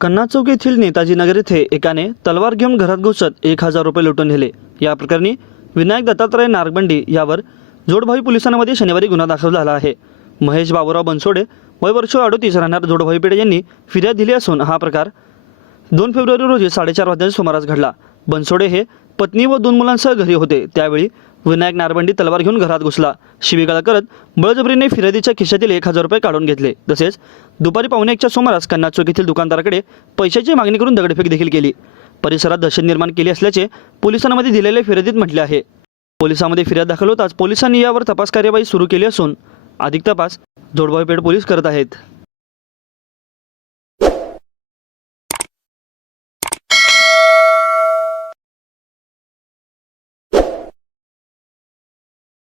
कन्ना चौक येथील नेताजी नगर येथे एकाने तलवार घेऊन घरात घुसत एक हजार रुपये लुटून नेले. या प्रकरणी विनायक दत्तात्रय नारबंडी यावर जोडभावी पोलिसांमध्ये शनिवारी गुन्हा दाखल झाला आहे. महेश बाबूराव बनसोडे वय वर्ष अडोतीस राहणार जोडभावी पेठे यांनी फिर्याद दिली असून हा प्रकार दोन फेब्रुवारी रोजी साडेचार वाजण्याच्या सुमारास घडला. बनसोडे हे पत्नी व दोन मुलांसह घरी होते. त्यावेळी विनायक नारबंडी तलवार घेऊन घरात घुसला. शिवीगाळा करत बळजबरीने फिर्यादीच्या खिशातील एक हजार रुपये काढून घेतले. तसेच दुपारी पावणे एकच्या सुमारास कन्ना चौक येथील दुकानदाराकडे पैशाची मागणी करून दगडफेक देखील केली. परिसरात दहशत निर्माण केली असल्याचे पोलिसांमध्ये दिलेल्या फिर्यादीत म्हटले आहे. पोलिसांमध्ये फिर्याद दाखल होताच पोलिसांनी यावर तपास कार्यवाही सुरू केली असून अधिक तपास जोडबावपेठ पोलीस करत आहेत.